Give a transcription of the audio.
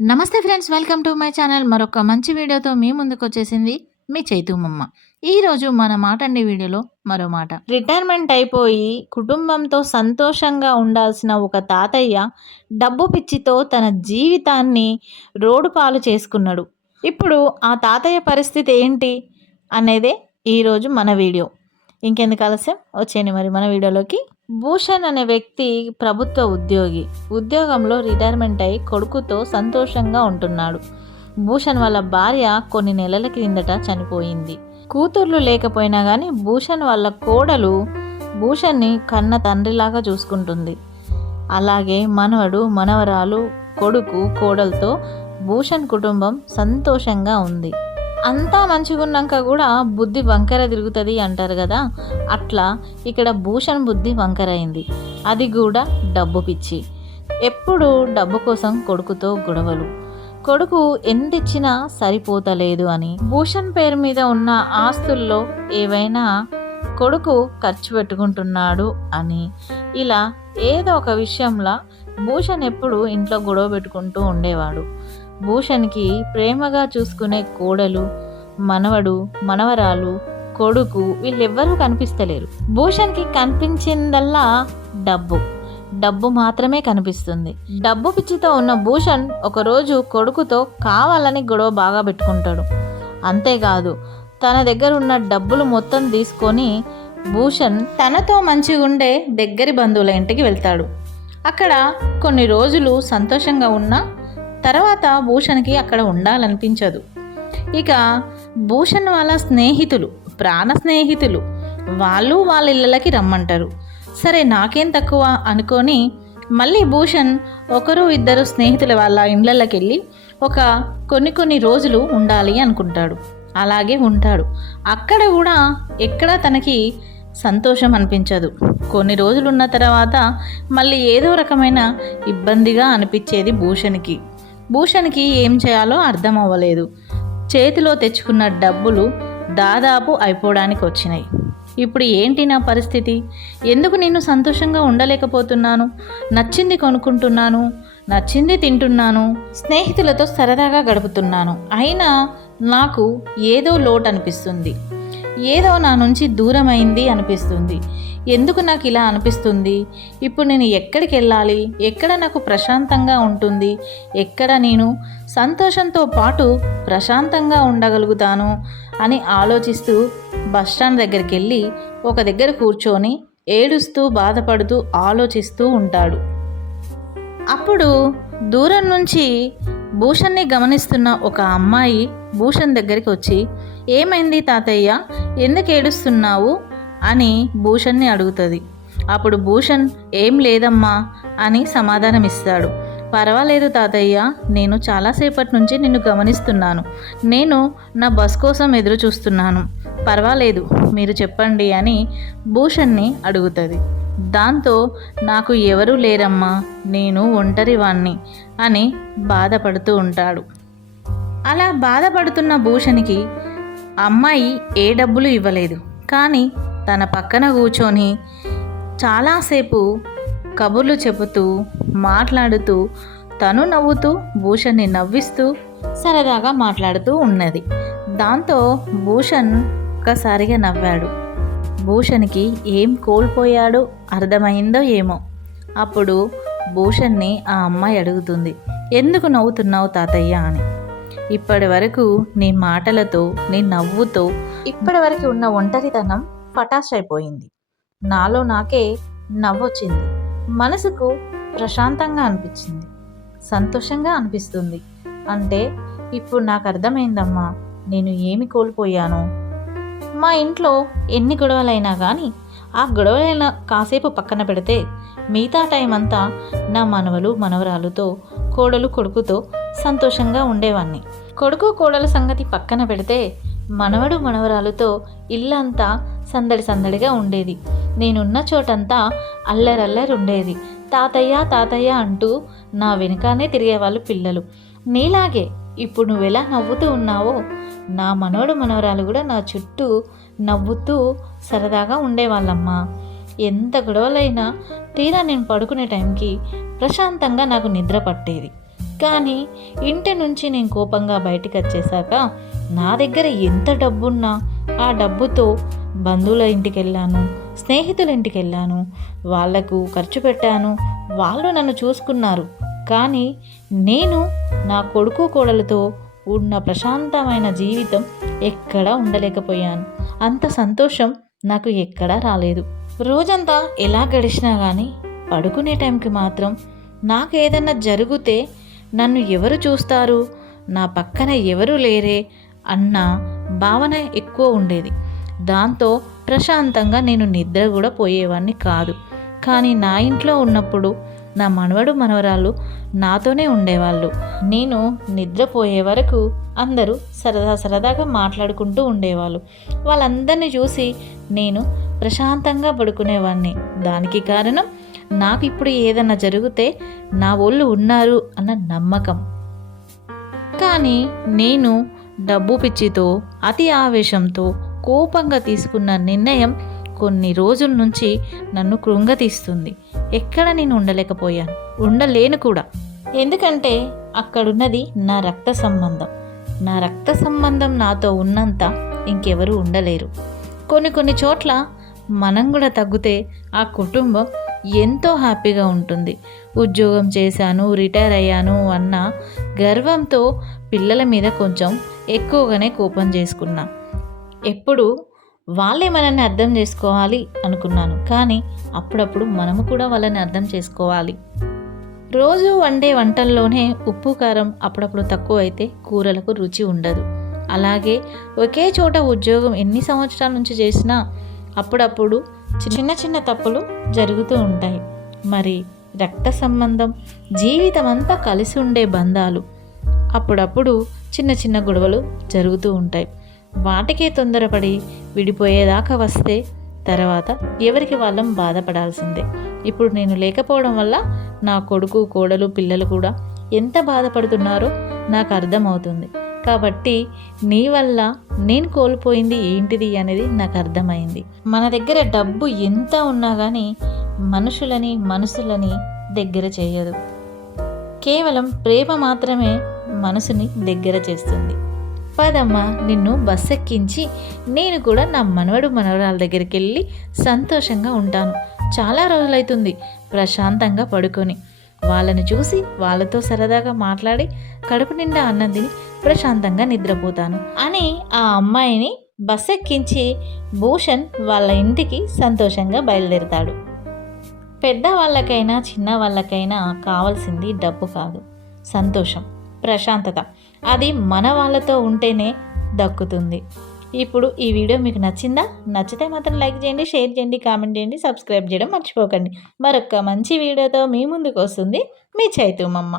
నమస్తే friends welcome to my channel. మరొక మంచి వీడియోతో మీ ముందుకు వచ్చేసింది మీ చైతుమమ్మ ఈరోజు మన మాట అండి వీడియోలో మరో మాట. రిటైర్మెంట్ అయిపోయి కుటుంబంతో సంతోషంగా ఉండాల్సిన ఒక తాతయ్య డబ్బు పిచ్చితో తన జీవితాన్ని రోడ్డు పాలు చేసుకున్నాడు. ఇప్పుడు ఆ తాతయ్య పరిస్థితి ఏంటి అనేదే ఈరోజు మన వీడియో. ఇంకెందుకు ఆలస్యం? వచ్చేయండి మరి మన వీడియోలోకి. భూషణ్ అనే వ్యక్తి ప్రభుత్వ ఉద్యోగి. ఉద్యోగంలో రిటైర్మెంట్ అయి కొడుకుతో సంతోషంగా ఉంటున్నాడు. భూషణ్ వాళ్ళ భార్య కొన్ని నెలల క్రిందట చనిపోయింది. కూతుర్లు లేకపోయినా కానీ భూషణ్ వాళ్ళ కోడలు భూషణ్ని కన్న తండ్రిలాగా చూసుకుంటుంది. అలాగే మనవడు మనవరాలు కొడుకు కోడలతో భూషణ్ కుటుంబం సంతోషంగా ఉంది. అంతా మంచిగా ఉన్నాక కూడా బుద్ధి వంకర తిరుగుతుంది అంటారు కదా. అట్లా ఇక్కడ భూషణ్ బుద్ధి వంకరైంది. అది కూడా డబ్బు పిచ్చి. ఎప్పుడు డబ్బు కోసం కొడుకుతో గొడవలు. కొడుకు ఎంతిచ్చినా సరిపోతలేదు అని. భూషణ్ పేరు మీద ఉన్న ఆస్తుల్లో ఏవైనా కొడుకు ఖర్చు పెట్టుకుంటున్నాడు అని. ఇలా ఏదో ఒక విషయంలో భూషణ్ ఎప్పుడు ఇంట్లో గొడవ పెట్టుకుంటూ ఉండేవాడు. భూషణ్కి ప్రేమగా చూసుకునే కోడలు మనవడు మనవరాలు కొడుకు వీళ్ళెవ్వరూ కనిపిస్తలేరు. భూషణ్కి కనిపించిందల్లా డబ్బు. డబ్బు మాత్రమే కనిపిస్తుంది. డబ్బు పిచ్చితో ఉన్న భూషణ్ ఒకరోజు కొడుకుతో కావాలని గొడవ బాగా పెట్టుకుంటాడు. అంతేకాదు తన దగ్గర ఉన్న డబ్బులు మొత్తం తీసుకొని భూషణ్ తనతో మంచిగా ఉండే దగ్గరి బంధువుల ఇంటికి వెళ్తాడు. అక్కడ కొన్ని రోజులు సంతోషంగా ఉన్న తర్వాత భూషణ్కి అక్కడ ఉండాలనిపించదు. ఇక భూషణ్ వాళ్ళ స్నేహితులు ప్రాణ స్నేహితులు వాళ్ళు వాళ్ళ ఇళ్ళకి రమ్మంటారు. సరే నాకేం తక్కువ అనుకొని మళ్ళీ భూషణ్ ఒకరు ఇద్దరు స్నేహితుల వాళ్ళ ఇళ్ళకి వెళ్ళి ఒక కొన్ని కొన్ని రోజులు ఉండాలి అనుకుంటాడు. అలాగే ఉంటాడు. అక్కడ కూడా ఎక్కడ తనకి సంతోషం అనిపించదు. కొన్ని రోజులు ఉన్న తర్వాత మళ్ళీ ఏదో రకమైన ఇబ్బందిగా అనిపించేది భూషణ్కి. భూషణ్కి ఏం చేయాలో అర్థం అవ్వలేదు. చేతిలో తెచ్చుకున్న డబ్బులు దాదాపు అయిపోవడానికి వచ్చినాయి. ఇప్పుడు ఏంటి నా పరిస్థితి? ఎందుకు నేను సంతోషంగా ఉండలేకపోతున్నాను? నచ్చింది కొనుక్కుంటున్నాను నచ్చింది తింటున్నాను స్నేహితులతో సరదాగా గడుపుతున్నాను. అయినా నాకు ఏదో లోటు అనిపిస్తుంది ఏదో నా నుంచి దూరమైంది అనిపిస్తుంది. ఎందుకు నాకు ఇలా అనిపిస్తుంది? ఇప్పుడు నేను ఎక్కడికి వెళ్ళాలి? ఎక్కడ నాకు ప్రశాంతంగా ఉంటుంది? ఎక్కడ నేను సంతోషంతో పాటు ప్రశాంతంగా ఉండగలుగుతాను? అని ఆలోచిస్తూ బస్టాండ్ దగ్గరికి వెళ్ళి ఒక దగ్గర కూర్చొని ఏడుస్తూ బాధపడుతూ ఆలోచిస్తూ ఉంటాడు. అప్పుడు దూరం నుంచి భూషణ్ని గమనిస్తున్న ఒక అమ్మాయి భూషణ్ దగ్గరికి వచ్చి ఏమైంది తాతయ్య? ఎందుకు ఏడుస్తున్నావు? అని భూషణ్ని అడుగుతుంది. అప్పుడు భూషణ్ ఏం లేదమ్మా అని సమాధానం ఇస్తాడు పర్వాలేదు తాతయ్య నేను చాలాసేపటి నుంచి నిన్ను గమనిస్తున్నాను. నేను నా బస్ కోసం ఎదురు చూస్తున్నాను. పర్వాలేదు మీరు చెప్పండి అని భూషణ్ని అడుగుతుంది. దాంతో నాకు ఎవరూ లేరమ్మా నేను ఒంటరి వాణ్ణి అని బాధపడుతూ ఉంటాడు. అలా బాధపడుతున్న భూషణ్కి అమ్మాయి ఏ డబ్బులు ఇవ్వలేదు. కానీ తన పక్కన కూర్చొని చాలాసేపు కబుర్లు చెబుతూ మాట్లాడుతూ తను నవ్వుతూ భూషణ్ని నవ్విస్తూ సరదాగా మాట్లాడుతూ ఉన్నది. దాంతో భూషణ్ ఒక్కసారిగా నవ్వాడు. భూషణ్కి ఏం కోల్పోయాడో అర్థమైందో ఏమో. అప్పుడు భూషణ్ని ఆ అమ్మాయి అడుగుతుంది ఎందుకు నవ్వుతున్నావు తాతయ్య? అని. ఇప్పటి వరకు నీ మాటలతో నీ నవ్వుతో ఇప్పటి వరకు ఉన్న ఒంటరితనం పటాష్ అయిపోయింది నాలో నాకే నవ్వొచ్చింది. మనసుకు ప్రశాంతంగా అనిపించింది. సంతోషంగా అనిపిస్తుంది. అంటే ఇప్పుడు నాకు అర్థమైందమ్మా నేను ఏమి కోల్పోయాను? మా ఇంట్లో ఎన్ని గొడవలైనా కానీ ఆ గొడవలైనా కాసేపు పక్కన పెడితే మిగతా టైం అంతా నా మనవలు మనవరాలుతో కోడలు కొడుకుతో సంతోషంగా ఉండేవాన్ని. కొడుకు కోడల సంగతి పక్కన పెడితే మనవడు మనవరాలతో ఇల్లంతా సందడి సందడిగా ఉండేది. నేనున్న చోటంతా అల్లరల్లరుండేది తాతయ్య తాతయ్య అంటూ నా వెనుకానే తిరిగేవాళ్ళు పిల్లలు. నీలాగే ఇప్పుడు నువ్వెలా నవ్వుతూ ఉన్నావో నా మనవడు మనవరాలు కూడా నా చుట్టూ నవ్వుతూ సరదాగా ఉండేవాళ్ళమ్మా. ఎంత గొడవలైనా తీరా నేను పడుకునే టైంకి ప్రశాంతంగా నాకు నిద్ర పట్టేది. కానీ ఇంటి నుంచి నేను కోపంగా బయటికి వచ్చేసాక నా దగ్గర ఎంత డబ్బున్నా ఆ డబ్బుతో బంధువుల ఇంటికి వెళ్ళాను స్నేహితుల ఇంటికి వెళ్ళాను వాళ్ళకు ఖర్చు పెట్టాను వాళ్ళు నన్ను చూసుకున్నారు. కానీ నేను నా కొడుకు కోడలతో ఉన్న ప్రశాంతమైన జీవితం ఎక్కడా ఉండలేకపోయాను. అంత సంతోషం నాకు ఎక్కడా రాలేదు. రోజంతా ఎలా గడిచినా కానీ పడుకునే టైంకి మాత్రం నాకేదన్నా జరిగితే నన్ను ఎవరు చూస్తారు? నా పక్కన ఎవరు లేరే? అన్న భావన ఎక్కువ ఉండేది. దాంతో ప్రశాంతంగా నేను నిద్ర కూడా పోయేవాడిని కాదు. కానీ నా ఇంట్లో ఉన్నప్పుడు నా మనవడు మనవరాలు నాతోనే ఉండేవాళ్ళు. నేను నిద్రపోయే వరకు అందరూ సరదా సరదాగా మాట్లాడుకుంటూ ఉండేవాళ్ళు. వాళ్ళందరినీ చూసి నేను ప్రశాంతంగా పడుకునేవాడిని దానికి కారణం నాకు ఇప్పుడు ఏదన్నా జరిగితే నా ఒళ్ళు ఉన్నారు అన్న నమ్మకం. కానీ నేను డబ్బు పిచ్చితో అతి ఆవేశంతో కోపంగా తీసుకున్న నిర్ణయం కొన్ని రోజుల నుంచి నన్ను కృంగతీస్తుంది. ఎక్కడ నేను ఉండలేకపోయాను. ఉండలేను కూడా. ఎందుకంటే అక్కడున్నది నా రక్త సంబంధం. నా రక్త సంబంధం నాతో ఉన్నంత ఇంకెవరూ ఉండలేరు. కొన్ని కొన్ని చోట్ల మనం కూడా తగ్గితే ఆ కుటుంబం ఎంతో హ్యాపీగా ఉంటుంది. ఉద్యోగం చేశాను రిటైర్ అయ్యాను అన్న గర్వంతో పిల్లల మీద కొంచెం ఎక్కువగానే కోపం చేసుకున్నా. ఎప్పుడు వాళ్ళే మనల్ని అర్థం చేసుకోవాలి అనుకున్నాను. కానీ అప్పుడప్పుడు మనము కూడా వాళ్ళని అర్థం చేసుకోవాలి. రోజు వండే వంటల్లోనే ఉప్పు కారం అప్పుడప్పుడు తక్కువ అయితే కూరలకు రుచి ఉండదు. అలాగే ఒకే చోట ఉద్యోగం ఎన్ని సంవత్సరాల నుంచి చేసినా అప్పుడప్పుడు చిన్న చిన్న తప్పులు జరుగుతూ ఉంటాయి. మరి రక్త సంబంధం జీవితం అంతా కలిసి ఉండే బంధాలు అప్పుడప్పుడు చిన్న చిన్న గొడవలు జరుగుతూ ఉంటాయి. వాటికే తొందరపడి విడిపోయేదాకా వస్తే తర్వాత ఎవరికి వాళ్ళం బాధపడాల్సిందే. ఇప్పుడు నేను లేకపోవడం వల్ల నా కొడుకు కోడలు పిల్లలు కూడా ఎంత బాధపడుతున్నారో నాకు అర్థమవుతుంది. కాబట్టి నీ వల్ల నేను కోల్పోయింది ఏంటిది అనేది నాకు అర్థమైంది. మన దగ్గర డబ్బు ఎంత ఉన్నా కానీ మనుషులని మనసులని దగ్గర చేయదు. కేవలం ప్రేమ మాత్రమే మనసుని దగ్గర చేస్తుంది. పదమ్మ నిన్ను బస్ ఎక్కించి నేను కూడా నా మనవడు మనవరాల దగ్గరికి వెళ్ళి సంతోషంగా ఉంటాను. చాలా రోజులైతుంది ప్రశాంతంగా పడుకొని. వాళ్ళని చూసి వాళ్ళతో సరదాగా మాట్లాడి కడుపు నిండా అన్నం తిని ప్రశాంతంగా నిద్రపోతాను. అని ఆ అమ్మాయిని బస్ ఎక్కించి భూషణ్ వాళ్ళ ఇంటికి సంతోషంగా బయలుదేరుతాడు. పెద్ద వాళ్ళకైనా చిన్న వాళ్ళకైనా కావాల్సింది డబ్బు కాదు సంతోషం ప్రశాంతత. అది మన వాళ్ళతో ఉంటేనే దక్కుతుంది. ఇప్పుడు ఈ వీడియో మీకు నచ్చిందా? నచ్చితే మాత్రం లైక్ చేయండి షేర్ చేయండి కామెంట్ చేయండి సబ్స్క్రైబ్ చేయడం మర్చిపోకండి. మరొక మంచి వీడియోతో మీ ముందుకు వస్తుంది మీ చైతు మమ్మ